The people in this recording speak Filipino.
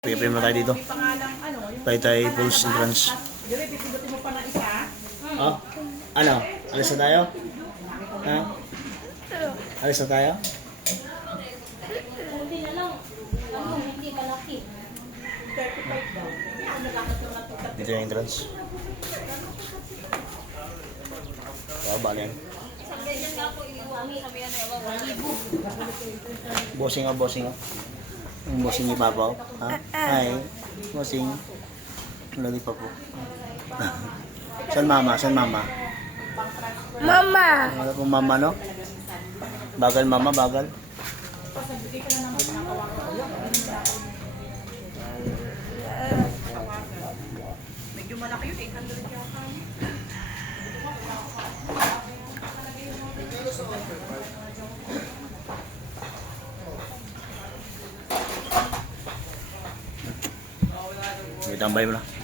Pipim na tayo dito. Taytay Falls entrance. Oh, ano? Alis na tayo? Ha? Alis na tayo? Hindi na lang. Hindi malaki. 35 daw. Dito yung entrance. Balik. Ganyan nga po iniwami kami yan ay Bossing nga, bossing nga. Yung bossing ni Papa. Ha? Hi. Bossing. Lagi pa po. San mama? San mama? Mama! Wala pong mama, no? Bagal mama, bagal. Medyo malaki yun, 800 yata. May tambay mo na.